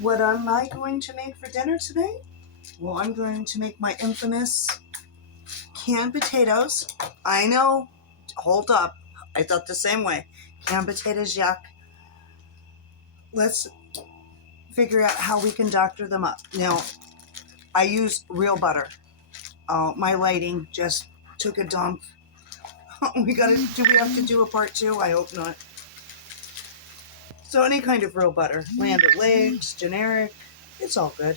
What am I going to make for dinner today? Well, I'm going to make my infamous canned potatoes. I know. Hold up. I thought the same way. Canned potatoes, yuck. Let's figure out how we can doctor them up. Now, I use real butter. My lighting just took a dump. Do we have to do a part 2? I hope not. So any kind of real butter. Land O'Lakes, generic. It's all good.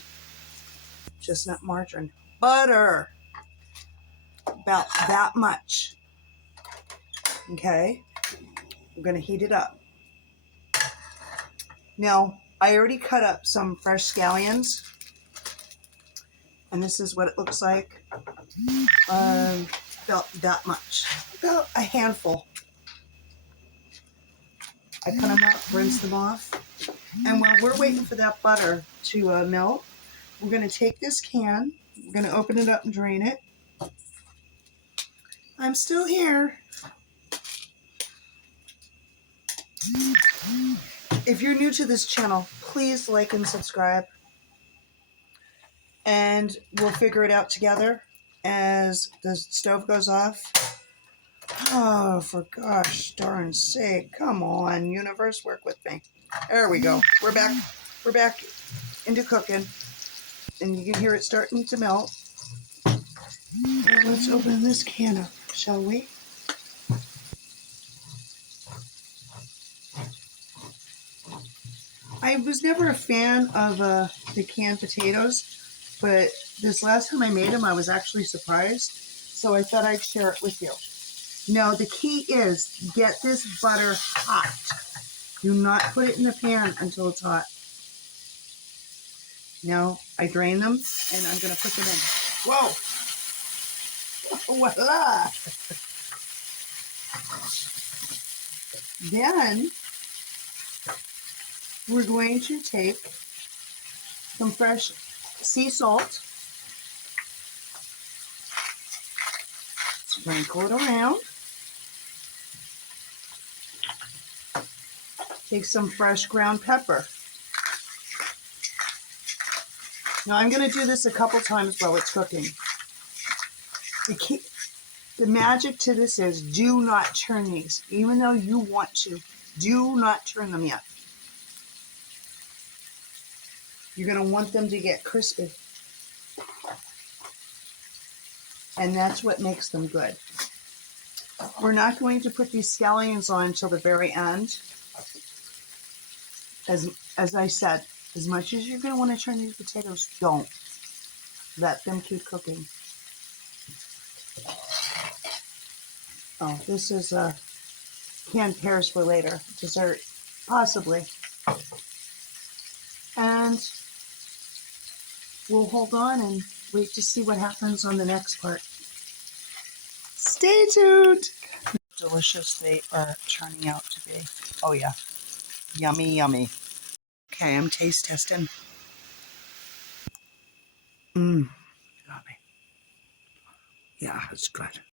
Just not margarine. Butter. About that much. Okay. We're going to heat it up. Now, I already cut up some fresh scallions. And this is what it looks like. About that much. About a handful. I cut them up, rinse them off. And while we're waiting for that butter to melt, we're going to take this can. We're going to open it up and drain it. I'm still here. If you're new to this channel, please like and subscribe. And we'll figure it out together as the stove goes off. Oh, for gosh darn sake. Come on, universe, work with me. There we go. We're back. We're back into cooking. And you can hear it starting to melt. Well, let's open this can up, shall we? I was never a fan of the canned potatoes, but this last time I made them, I was actually surprised. So I thought I'd share it with you. Now, the key is get this butter hot. Do not put it in the pan until it's hot. Now, I drain them, and I'm going to put them in. Whoa! Voila! Then, we're going to take some fresh sea salt, sprinkle it around, take some fresh ground pepper. Now I'm going to do this a couple times while it's cooking. The magic to this is do not turn these, even though you want to. Do not turn them yet. You're going to want them to get crispy. And that's what makes them good. We're not going to put these scallions on until the very end. As I said, as much as you're going to want to turn these potatoes, don't. Let them keep cooking. Oh, this is canned pears for later. Dessert, possibly. And we'll hold on and wait to see what happens on the next part. Stay tuned! Delicious they are turning out to be. Oh yeah. Yummy, yummy. Okay, I'm taste testing. Yummy. Yeah, it's good.